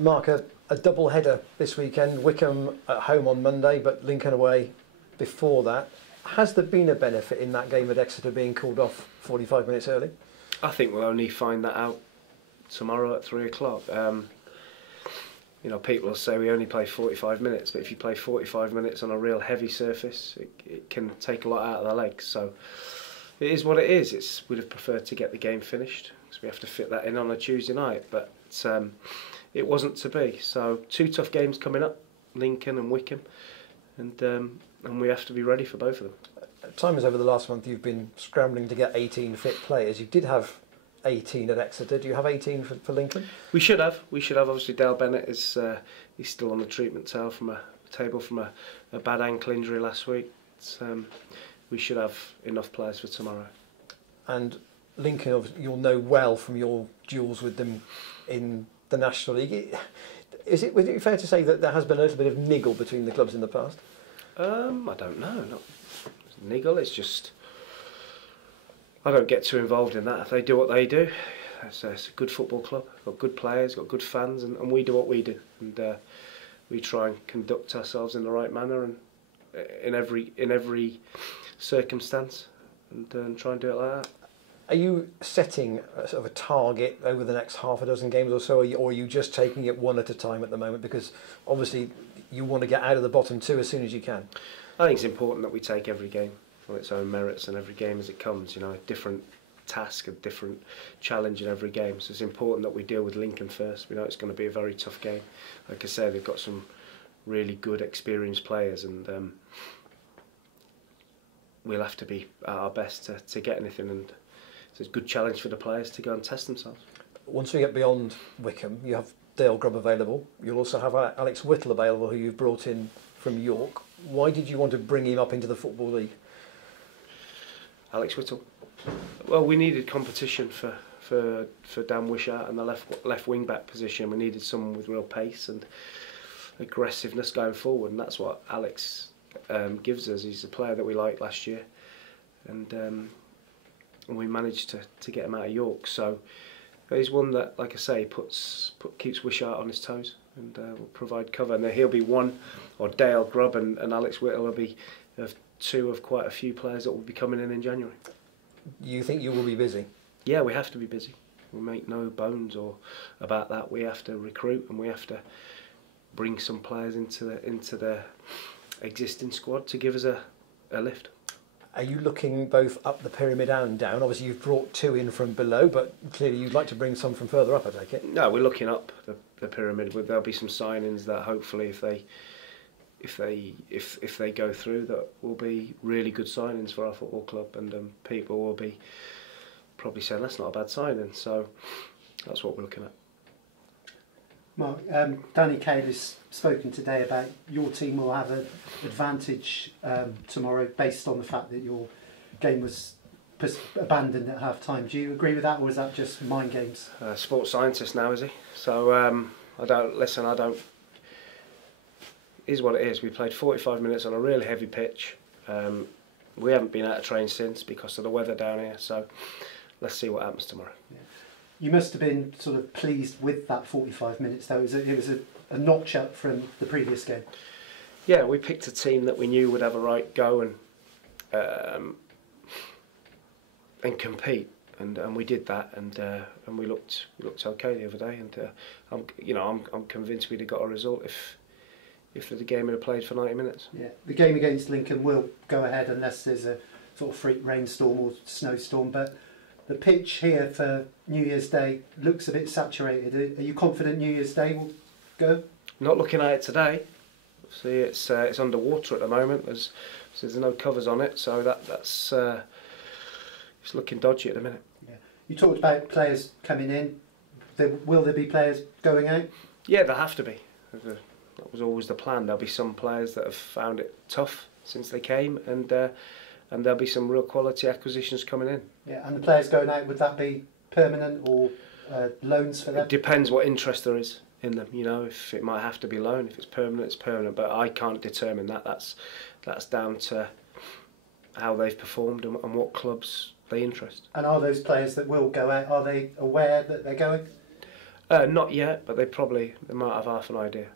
Mark, a double header this weekend. Wycombe at home on Monday, but Lincoln away before that. Has there been a benefit in that game at Exeter being called off 45 minutes early? I think we'll only find that out tomorrow at 3 o'clock. You know, people will say we only play 45 minutes, but if you play 45 minutes on a real heavy surface, it can take a lot out of the legs. So it is what it is. We'd have preferred to get the game finished, because we have to fit that in on a Tuesday night, but it wasn't to be. So 2 tough games coming up, Lincoln and Wycombe, and we have to be ready for both of them. At times over the last month you've been scrambling to get 18 fit players. You did have 18 at Exeter. Do you have 18 for Lincoln? We should have. Obviously, Dale Bennett is he's still on the treatment table from a bad ankle injury last week. We should have enough players for tomorrow. And Lincoln, you'll know well from your duels with them in the National League. Would it be fair to say that there has been a little bit of niggle between the clubs in the past? I don't know. Not niggle. It's just I don't get too involved in that. If they do what they do, it's a good football club. Got good players, got good fans, and we do what we do. And we try and conduct ourselves in the right manner and in every circumstance, and try and do it like that. Are you setting a sort of a target over the next half a dozen games or so, or are you just taking it one at a time at the moment? Because obviously you want to get out of the bottom 2 as soon as you can. I think it's important that we take every game on its own merits, and every game as it comes. You know, a different task, a different challenge in every game. So it's important that we deal with Lincoln first. We know it's going to be a very tough game. Like I say, they've got some really good, experienced players, and we'll have to be at our best to get anything. And it's a good challenge for the players to go and test themselves. Once we get beyond Wycombe, you have Dale Grubb available. You'll also have Alex Whittle available, who you've brought in from York. Why did you want to bring him up into the Football League? Alex Whittle. Well, we needed competition for Dan Wishart and the left wing back position. We needed someone with real pace and aggressiveness going forward, and that's what Alex gives us. He's a player that we liked last year, and we managed to get him out of York. So he's one that, like I say, keeps Wishart on his toes, and will provide cover. And he'll be one, or Dale Grubb and Alex Whittle will be 2 of quite a few players that will be coming in January. You think you will be busy? Yeah, we have to be busy. We make no bones about that. We have to recruit, and we have to bring some players into the existing squad to give us a lift. Are you looking both up the pyramid and down? Obviously you've brought 2 in from below, but clearly you'd like to bring some from further up, I take it? No, we're looking up the pyramid. There'll be some signings that hopefully if they go through, that will be really good signings for our football club, and people will be probably saying that's not a bad signing. So that's what we're looking at. Mark, Danny Cale has spoken today about your team will have an advantage tomorrow based on the fact that your game was abandoned at half time. Do you agree with that, or is that just mind games? Sports scientist now, is he? So I don't. Is what it is. We played 45 minutes on a really heavy pitch. We haven't been out of train since because of the weather down here. So let's see what happens tomorrow. Yeah. You must have been sort of pleased with that 45 minutes, though. It was a notch up from the previous game. Yeah, we picked a team that we knew would have a right go and compete, and we did that, and we looked okay the other day. And I'm convinced we'd have got a result if the game had played for 90 minutes. Yeah, the game against Lincoln will go ahead unless there's a sort of freak rainstorm or snowstorm, but the pitch here for New Year's Day looks a bit saturated. Are you confident New Year's Day will go? Not looking at it today. See, it's underwater at the moment. There's no covers on it, so that's it's looking dodgy at the minute. Yeah. You talked about players coming in. Will there be players going out? Yeah, there have to be. That was always the plan. There'll be some players that have found it tough since they came, and there'll be some real quality acquisitions coming in. Yeah, and the players going out, would that be permanent or loans for them? It depends what interest there is in them. You know, if it might have to be loan, if it's permanent, it's permanent. But I can't determine that. That's down to how they've performed and what clubs they interest. And are those players that will go out, are they aware that they're going? Not yet, but they might have half an idea.